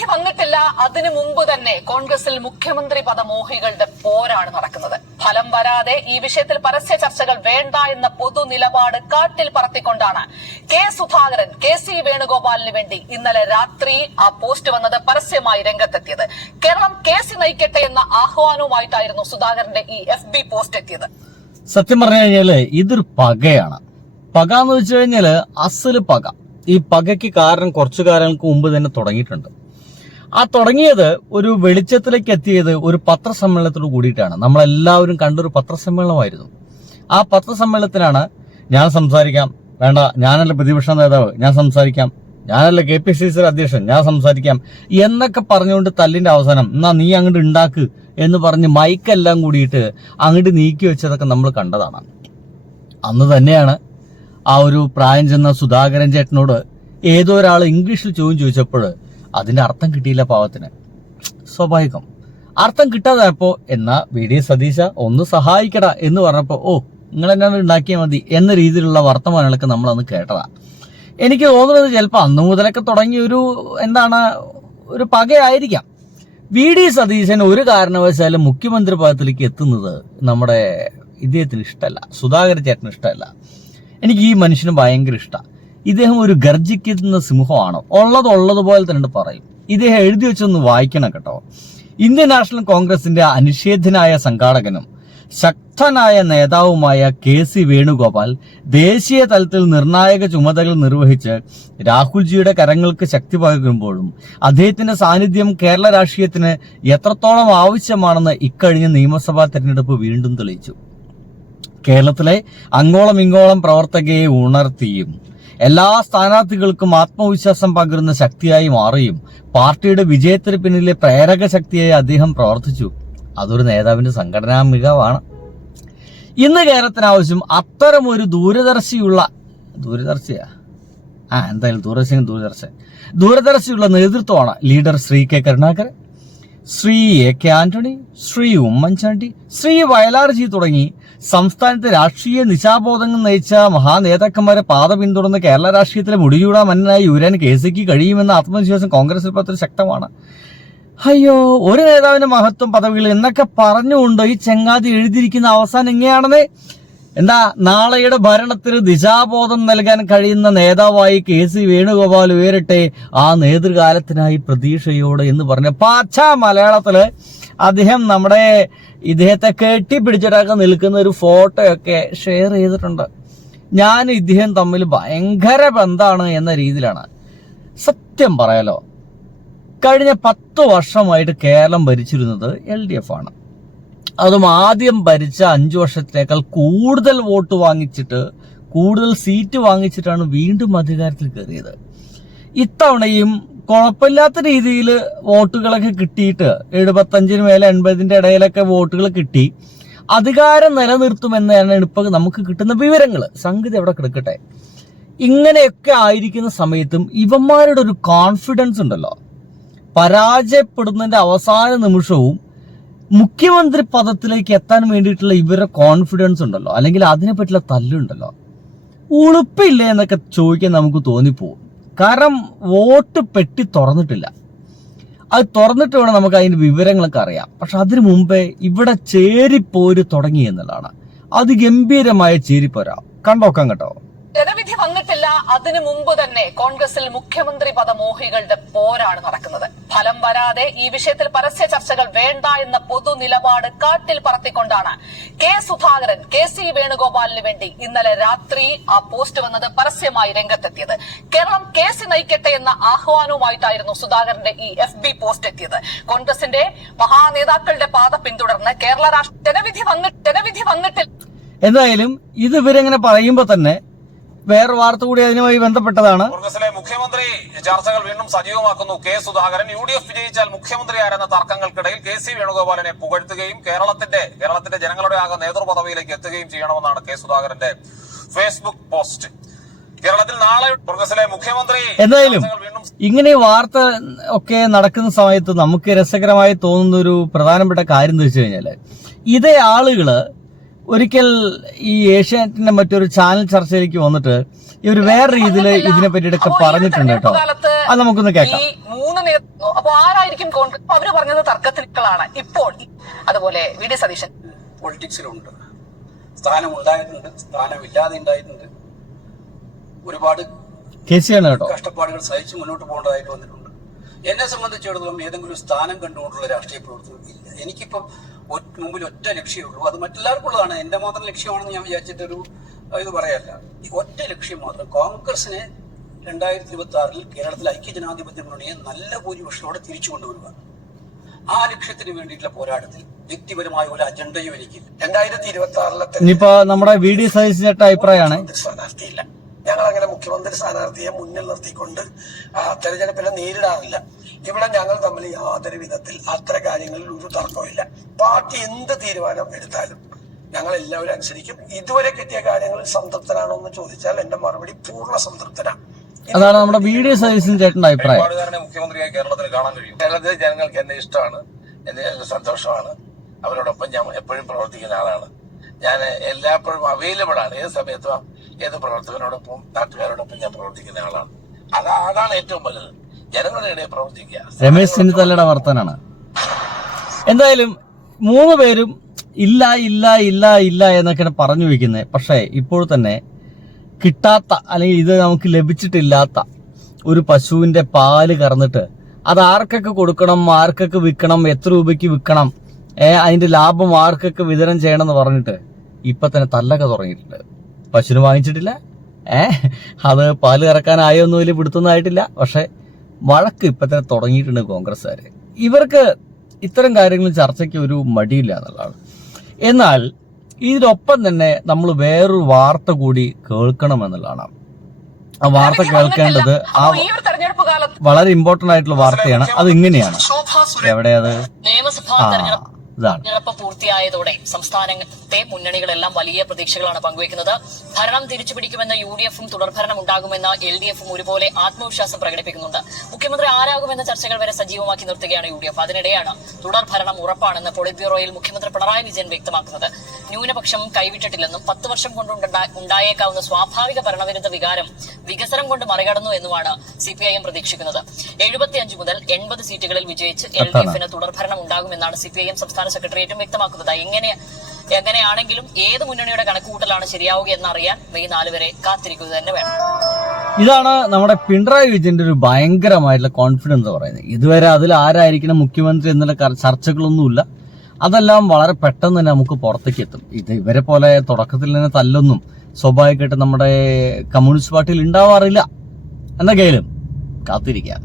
ജനവിധി വന്നിട്ടില്ല. അതിനു മുമ്പ് തന്നെ കോൺഗ്രസിൽ മുഖ്യമന്ത്രി പദമോഹികളുടെ പോരാണ് നടക്കുന്നത്. ഫലം വരാതെ ഈ വിഷയത്തിൽ പരസ്യ ചർച്ചകൾ വേണ്ട എന്ന പൊതു നിലപാട് കാറ്റിൽ പറത്തിക്കൊണ്ടാണ് കെ സുധാകരൻ കെ.സി. വേണുഗോപാലിന് വേണ്ടി ഇന്നലെ രാത്രി ആ പോസ്റ്റ് വന്നത് പരസ്യമായി രംഗത്തെത്തിയത്. കേരളം കെ.സി. നയിക്കട്ടെ എന്ന ആഹ്വാനവുമായിട്ടായിരുന്നു സുധാകരന്റെ ഈ FB പോസ്റ്റ് എത്തിയത്. സത്യം പറഞ്ഞു കഴിഞ്ഞാല് ഇതൊരു പകയാണ്. പക എന്ന് വെച്ച് കഴിഞ്ഞാല് അസല് പക. ഈ പകയ്ക്ക് കാരണം കുറച്ചു കാലങ്ങൾക്ക് മുമ്പ് തന്നെ തുടങ്ങിയിട്ടുണ്ട്. ആ തുടങ്ങിയത് ഒരു വെളിച്ചത്തിലേക്ക് എത്തിയത് ഒരു പത്രസമ്മേളനത്തോട് കൂടിയിട്ടാണ്. നമ്മളെല്ലാവരും കണ്ടൊരു പത്രസമ്മേളനമായിരുന്നു. ആ പത്രസമ്മേളനത്തിനാണ് ഞാൻ സംസാരിക്കാം, വേണ്ട ഞാനല്ല പ്രതിപക്ഷ നേതാവ്, ഞാൻ സംസാരിക്കാം, ഞാനല്ല KPCC അധ്യക്ഷൻ, ഞാൻ സംസാരിക്കാം എന്നൊക്കെ പറഞ്ഞുകൊണ്ട് തല്ലിന്റെ അവസാനം എന്നാ നീ അങ്ങോട്ട് ഉണ്ടാക്ക് എന്ന് പറഞ്ഞ് മൈക്കെല്ലാം കൂടിയിട്ട് അങ്ങോട്ട് നീക്കി വെച്ചതൊക്കെ നമ്മൾ കണ്ടതാണ്. അന്ന് തന്നെയാണ് ആ ഒരു പ്രായം ചെന്ന സുധാകരൻ ചേട്ടനോട് ഏതോ ഒരാൾ ഇംഗ്ലീഷിൽ ചോദിച്ചപ്പോൾ അതിന്റെ അർത്ഥം കിട്ടിയില്ല പാവത്തിന്. സ്വാഭാവികം. അർത്ഥം കിട്ടാതായപ്പോ എന്നാ VD സതീശ ഒന്ന് സഹായിക്കടാ എന്ന് പറഞ്ഞപ്പോ നിങ്ങൾ എന്നാ ഉണ്ടാക്കിയാൽ മതി എന്ന രീതിയിലുള്ള വർത്തമാനങ്ങളൊക്കെ നമ്മൾ അന്ന് കേട്ടതാ. എനിക്ക് തോന്നുന്നത് ചിലപ്പോൾ അന്ന് മുതലൊക്കെ തുടങ്ങിയ ഒരു പകയായിരിക്കാം. VD സതീശൻ ഒരു കാരണവശാലും മുഖ്യമന്ത്രി പദത്തിലേക്ക് എത്തുന്നത് നമ്മുടെ ഇദ്ദേഹത്തിന് ഇഷ്ടമല്ല, സുധാകരൻ ചേട്ടന് ഇഷ്ടമല്ല. എനിക്ക് ഈ മനുഷ്യന് ഭയങ്കര ഇഷ്ടമാണ്. ഇദ്ദേഹം ഒരു ഗർജിക്കുന്ന സിംഹമാണ്. ഉള്ളതുപോലെ തന്നെ പറയും. ഇദ്ദേഹം എഴുതി വെച്ചൊന്ന് വായിക്കണം കേട്ടോ. ഇന്ത്യൻ നാഷണൽ കോൺഗ്രസിന്റെ അനിഷേധ്യനായ സംഘാടകനും ശക്തനായ നേതാവുമായ കെ.സി. വേണുഗോപാൽ ദേശീയ തലത്തിൽ നിർണായക ചുമതലകൾ നിർവഹിച്ച് രാഹുൽജിയുടെ കരങ്ങൾക്ക് ശക്തി പകരുമ്പോഴും അദ്ദേഹത്തിന്റെ സാന്നിധ്യം കേരള രാഷ്ട്രീയത്തിന് എത്രത്തോളം ആവശ്യമാണെന്ന് ഇക്കഴിഞ്ഞ നിയമസഭാ തെരഞ്ഞെടുപ്പ് വീണ്ടും തെളിയിച്ചു. കേരളത്തിലെ അങ്ങോളം ഇങ്ങോളം പ്രവർത്തകയെ ഉണർത്തിയും എല്ലാ സ്ഥാനാർത്ഥികൾക്കും ആത്മവിശ്വാസം പകരുന്ന ശക്തിയായി മാറിയും പാർട്ടിയുടെ വിജയത്തിന് പിന്നിലെ പ്രേരക ശക്തിയായി അദ്ദേഹം പ്രവർത്തിച്ചു. അതൊരു നേതാവിന്റെ സംഘടനാ മികവാണ്. ഇന്ന് കേരളത്തിന് ആവശ്യം അത്തരമൊരു ദൂരദർശിയുള്ള നേതൃത്വമാണ്. Leader Shri K Karunakaran, Shri AK Antony, Shri Oommen Chandy, Shri വയലാർജി തുടങ്ങി സംസ്ഥാനത്തെ രാഷ്ട്രീയ നിശാബോധങ്ങൾ നയിച്ച മഹാനേതാക്കന്മാരെ പാത പിന്തുടർന്ന് കേരള രാഷ്ട്രീയത്തിലെ മുടിചൂടാ മന്നനായി ഉയരാൻ KCക്ക് കഴിയുമെന്ന ആത്മവിശ്വാസം കോൺഗ്രസിൽ പത്ര ശക്തമാണ്. അയ്യോ, ഒരു നേതാവിന്റെ മഹത്വം പദവികൾ എന്നൊക്കെ പറഞ്ഞുകൊണ്ട് ഈ ചെങ്ങാതി എഴുതിയിരിക്കുന്ന അവസാനം എങ്ങനെയാണെന്നേ. എന്താ, നാളെയുടെ ഭരണത്തിന് ദിശാബോധം നൽകാൻ കഴിയുന്ന നേതാവായി കെ.സി. വേണുഗോപാൽ ഉയരട്ടെ, ആ നേതൃകാലത്തിനായി പ്രതീക്ഷയോടെ എന്ന് പറഞ്ഞ പാച്ച മലയാളത്തില് അദ്ദേഹം ഇദ്ദേഹത്തെ കെട്ടിപ്പിടിച്ചിട്ടൊക്കെ നിൽക്കുന്ന ഒരു ഫോട്ടോയൊക്കെ ഷെയർ ചെയ്തിട്ടുണ്ട്. ഞാൻ ഇദ്ദേഹം തമ്മിൽ ഭയങ്കര ബന്ധമാണ് എന്ന രീതിയിലാണ്. സത്യം പറയാലോ, കഴിഞ്ഞ 10 വർഷമായിട്ട് കേരളം ഭരിച്ചിരുന്നത് LDF ആണ്. അതും ആദ്യം ഭരിച്ച 5 വർഷത്തിനേക്കാൾ കൂടുതൽ വോട്ട് വാങ്ങിച്ചിട്ട്, കൂടുതൽ സീറ്റ് വാങ്ങിച്ചിട്ടാണ് വീണ്ടും അധികാരത്തിൽ കയറിയത്. ഇത്തവണയും കുഴപ്പമില്ലാത്ത രീതിയിൽ വോട്ടുകളൊക്കെ കിട്ടിയിട്ട് 75 മേലെ 80 ഇടയിലൊക്കെ വോട്ടുകൾ കിട്ടി അധികാരം നിലനിർത്തുമെന്നാണ് ഇപ്പൊ നമുക്ക് കിട്ടുന്ന വിവരങ്ങൾ. സംഗതി അവിടെ കിടക്കട്ടെ. ഇങ്ങനെയൊക്കെ ആയിരിക്കുന്ന സമയത്തും ഇവന്മാരുടെ ഒരു കോൺഫിഡൻസ് ഉണ്ടല്ലോ, പരാജയപ്പെടുന്നതിന്റെ അവസാന നിമിഷവും മുഖ്യമന്ത്രി പദത്തിലേക്ക് എത്താൻ വേണ്ടിയിട്ടുള്ള ഇവരുടെ കോൺഫിഡൻസ് ഉണ്ടല്ലോ, അല്ലെങ്കിൽ അതിനെ പറ്റിയുള്ള തല്ലുണ്ടല്ലോ, ഉളുപ്പില്ലേ എന്നൊക്കെ ചോദിക്കാൻ നമുക്ക് തോന്നിപ്പോവും. കാരണം വോട്ട് പെട്ടി തുറന്നിട്ടില്ല. അത് തുറന്നിട്ട് വേണം നമുക്ക് അതിന്റെ വിവരങ്ങളൊക്കെ അറിയാം. പക്ഷെ അതിനു മുമ്പേ ഇവിടെ ചേരിപ്പോര് തുടങ്ങി എന്നുള്ളതാണ്. അതിഗംഭീരമായ ചേരിപ്പോരാ. കണ്ടോക്കാം കേട്ടോ. ജനവിധി വന്നിട്ടില്ല. അതിനു മുമ്പ് തന്നെ കോൺഗ്രസിൽ മുഖ്യമന്ത്രി പദമോഹികളുടെ പോരാണ് നടക്കുന്നത്. ഫലം വരാതെ ഈ വിഷയത്തിൽ പരസ്യ ചർച്ചകൾ വേണ്ട എന്ന പൊതു നിലപാട് കാറ്റിൽ പറത്തിക്കൊണ്ടാണ് കെ സുധാകരൻ കെ.സി. വേണുഗോപാലിന് വേണ്ടി ഇന്നലെ രാത്രി ആ പോസ്റ്റ് വന്നത് പരസ്യമായി രംഗത്തെത്തിയത്. കേരളം കെ.സി. നയിക്കട്ടെ എന്ന ആഹ്വാനവുമായിട്ടായിരുന്നു സുധാകരന്റെ ഈ FB പോസ്റ്റ് എത്തിയത്. കോൺഗ്രസിന്റെ മഹാനേതാക്കളുടെ പാത പിന്തുടർന്ന് കേരള ജനവിധി വന്നിട്ടില്ല. എന്തായാലും ഇത് ഇവരെങ്ങനെ പറയുമ്പോ തന്നെ വേറെ വാർത്ത കൂടി അതിനുമായി ബന്ധപ്പെട്ടതാണ്. കോൺഗ്രസിലെ മുഖ്യമന്ത്രി ചർച്ചകൾ വീണ്ടും സജീവമാക്കുന്നു കെ സുധാകരൻ. UDF വിജയിച്ചാൽ മുഖ്യമന്ത്രി ആരെന്ന തർക്കങ്ങൾക്കിടയിൽ കെ.സി. വേണുഗോപാലിനെ പുകഴ്ത്തുകയും കേരളത്തിന്റെ ജനങ്ങളുടെ ആകെ നേതൃപദവിയിലേക്ക് എത്തുകയും ചെയ്യണമെന്നാണ് കെ സുധാകരന്റെ ഫേസ്ബുക്ക് പോസ്റ്റ്. കേരളത്തിൽ നാളെ കോൺഗ്രസിലെ മുഖ്യമന്ത്രി എന്തായാലും ഇങ്ങനെ വാർത്ത ഒക്കെ നടക്കുന്ന സമയത്ത് നമുക്ക് രസകരമായി തോന്നുന്ന ഒരു പ്രധാനപ്പെട്ട കാര്യം എന്ന് വെച്ച് കഴിഞ്ഞാല്, ഇതേ ആളുകള് ഒരിക്കൽ ഈ ഏഷ്യാനെറ്റിന്റെ മറ്റൊരു ചാനൽ ചർച്ചയിലേക്ക് വന്നിട്ട് ഇവർ വേറെ രീതിയിൽ ഇതിനെ പറ്റിയിട്ടൊക്കെ പറഞ്ഞിട്ടുണ്ട് കേട്ടോ. അത് നമുക്കൊന്ന് കേൾക്കാം. ഈ 3 അപ്പൊ ആരായിരിക്കും കോൺഗ്രസ്? അവര് പറഞ്ഞത് തർക്കത്തിലാണ് ഇപ്പോൾ. അതുപോലെ വി.ഡി. സതീശൻ പൊളിറ്റിക്സിലുണ്ട്, സ്ഥാനം ഉണ്ടായിട്ടുണ്ട്, സ്ഥാനമില്ലാതെ ഉണ്ടായിട്ടുണ്ട്, ഒരുപാട് കഷ്ടപ്പാടുകൾ സഹിച്ച് മുന്നോട്ട് പോകേണ്ടതായിട്ട് വന്നിട്ടുണ്ട്. എന്നെ സംബന്ധിച്ചിടത്തോളം ഏതെങ്കിലും സ്ഥാനം കണ്ടുകൊണ്ടുള്ള രാഷ്ട്രീയ പ്രവർത്തനം ഇല്ല. എനിക്കിപ്പം മുമ്പിൽ ഒറ്റ ലക്ഷ്യമേ ഉള്ളൂ. അത് മറ്റെല്ലാവർക്കും ഉള്ളതാണ്, എന്റെ മാത്രം ലക്ഷ്യമാണെന്ന് ഞാൻ വിചാരിച്ചിട്ടൊരു ഇത് പറയല്ല. ഒറ്റ ലക്ഷ്യം മാത്രം, കോൺഗ്രസിനെ 2026 കേരളത്തിൽ ഐക്യജനാധിപത്യ മുന്നണിയെ നല്ല ഭൂരിപക്ഷത്തോടെ തിരിച്ചു കൊണ്ടുവരിക. ആ ലക്ഷ്യത്തിന് വേണ്ടിയിട്ടുള്ള പോരാട്ടത്തിൽ വ്യക്തിപരമായ ഒരു അജണ്ടയും എനിക്കില്ല. 2026 ഇനിയിപ്പോ നമ്മുടെ വി.ഡി. സതീശന്റെ അഭിപ്രായമാണ്, സ്ഥാനാർത്ഥിയില്ല. ഞങ്ങൾ അങ്ങനെ മുഖ്യമന്ത്രി സ്ഥാനാർത്ഥിയെ മുന്നിൽ നിർത്തിക്കൊണ്ട് തെരഞ്ഞെടുപ്പിനെ നേരിടാറില്ല. ഇവിടെ ഞങ്ങൾ തമ്മിൽ യാതൊരു വിധത്തിൽ അത്തരം കാര്യങ്ങളിൽ ഒരു തർക്കമില്ല. പാർട്ടി എന്ത് തീരുമാനം എടുത്താലും ഞങ്ങൾ എല്ലാവരും അനുസരിക്കും. ഇതുവരെ കിട്ടിയ കാര്യങ്ങളിൽ സംതൃപ്തനാണോ എന്ന് ചോദിച്ചാൽ എന്റെ മറുപടി പൂർണ്ണ സംതൃപ്തനാണ്. അതാണ് നമ്മുടെ വി.ഡി. സതീശൻ ചേട്ടന്റെ അഭിപ്രായം. മുഖ്യമന്ത്രിയായി കേരളത്തിൽ കാണാൻ കഴിയും. കേരളത്തിലെ ജനങ്ങൾക്ക് എന്നെ ഇഷ്ടമാണ്, എന്നെ സന്തോഷമാണ്. അവരോടൊപ്പം ഞാൻ എപ്പോഴും പ്രവർത്തിക്കുന്ന ആളാണ്. ഞാൻ എല്ലാപ്പോഴും അവൈലബിൾ ആണ്. ഏത് സമയത്തും ഏത് പ്രവർത്തകനോടൊപ്പം നാട്ടുകാരോടൊപ്പം ഞാൻ പ്രവർത്തിക്കുന്ന ആളാണ്. അതാണ് ഏറ്റവും വലുത്, ജനങ്ങളുടെ ഇടയിൽ പ്രവർത്തിക്കുക. രമേശ് ചെന്നിത്തലയുടെ വർത്തനാണ്. എന്തായാലും 3 പേരും ഇല്ല ഇല്ല ഇല്ല ഇല്ല എന്നൊക്കെയാണ് പറഞ്ഞു വെക്കുന്നത്. പക്ഷേ ഇപ്പോൾ തന്നെ കിട്ടാത്ത, അല്ലെങ്കിൽ ഇത് നമുക്ക് ലഭിച്ചിട്ടില്ലാത്ത ഒരു പശുവിന്റെ പാല് കറന്നിട്ട് അത് ആർക്കൊക്കെ കൊടുക്കണം, ആർക്കൊക്കെ വിൽക്കണം, എത്ര രൂപയ്ക്ക് വിൽക്കണം, അതിന്റെ ലാഭം ആർക്കൊക്കെ വിതരണം ചെയ്യണം എന്ന് പറഞ്ഞിട്ട് ഇപ്പൊ തന്നെ തല്ലൊക്കെ തുടങ്ങിയിട്ടുണ്ട്. പശുവിന് വാങ്ങിച്ചിട്ടില്ല, അത് പാല് കറക്കാനായോ ഒന്നും വലിയ പിടുത്തൊന്നും ആയിട്ടില്ല. പക്ഷെ വഴക്ക് ഇപ്പൊ തന്നെ തുടങ്ങിയിട്ടുണ്ട് കോൺഗ്രസ്സുകാര്. ഇവർക്ക് ഇത്തരം കാര്യങ്ങൾ ചർച്ചയ്ക്ക് ഒരു മടിയില്ല എന്നുള്ളതാണ്. എന്നാൽ ഇതിനൊപ്പം തന്നെ നമ്മൾ വേറൊരു വാർത്ത കൂടി കേൾക്കണം എന്നുള്ളതാണ്. ആ വാർത്ത കേൾക്കേണ്ടത് വളരെ ഇമ്പോർട്ടന്റ് ആയിട്ടുള്ള വാർത്തയാണ്. അത് ഇങ്ങനെയാണ്. എവിടെയത്? തെരഞ്ഞെടുപ്പ് പൂർത്തിയായതോടെ സംസ്ഥാനത്തെ മുന്നണികളെല്ലാം വലിയ പ്രതീക്ഷകളാണ് പങ്കുവയ്ക്കുന്നത്. ഭരണം തിരിച്ചുപിടിക്കുമെന്ന് UDF-ഉം തുടർഭരണം ഉണ്ടാകുമെന്ന് LDF-ഉം ഒരുപോലെ ആത്മവിശ്വാസം പ്രകടിപ്പിക്കുന്നുണ്ട്. മുഖ്യമന്ത്രി ആരാകുമെന്ന ചർച്ചകൾ വരെ സജീവമാക്കി നിർത്തുകയാണ് UDF. അതിനിടെയാണ് തുടർഭരണം ഉറപ്പാണെന്ന് പോളിറ്റ് ബ്യൂറോയിൽ മുഖ്യമന്ത്രി പിണറായി വിജയൻ വ്യക്തമാക്കുന്നത്. ന്യൂനപക്ഷം കൈവിട്ടിട്ടില്ലെന്നും 10 വർഷം കൊണ്ട് ഉണ്ടായേക്കാവുന്ന സ്വാഭാവിക ഭരണവിരുദ്ധ വികാരം വികസനം കൊണ്ട് മറികടന്നു എന്നുമാണ് CPIM പ്രതീക്ഷിക്കുന്നത്. 75 മുതൽ 80 സീറ്റുകളിൽ വിജയിച്ച് LDF-ന് തുടർഭരണം ഉണ്ടാകുമെന്നാണ് CPIM സംസ്ഥാന സെക്രട്ടേറിയറ്റും വ്യക്തമാക്കുന്നത്. എങ്ങനെയാണെങ്കിലും ഏത് മുന്നണിയുടെ കണക്കുകൂട്ടലാണ് ശരിയാവുക എന്നറിയാൻ മെയ് 4 വരെ കാത്തിരിക്കുക തന്നെ വേണം. ഇതാണ് നമ്മുടെ പിണറായി വിജയന്റെ ഒരു ഭയങ്കരമായിട്ടുള്ള കോൺഫിഡൻസ് പറയുന്നത്. ഇതുവരെ അതിൽ ആരായിരിക്കണം മുഖ്യമന്ത്രി എന്നുള്ള ചർച്ചകളൊന്നുമില്ല. അതെല്ലാം വളരെ പെട്ടെന്ന് തന്നെ നമുക്ക് പുറത്തേക്ക് എത്തും. ഇത് ഇവരെ പോലെ തുടക്കത്തിൽ തന്നെ തല്ലൊന്നും സ്വാഭാവികമായിട്ട് നമ്മുടെ കമ്മ്യൂണിസ്റ്റ് പാർട്ടിയിൽ ഉണ്ടാവാറില്ല. എന്തെങ്കിലും കാത്തിരിക്കാം.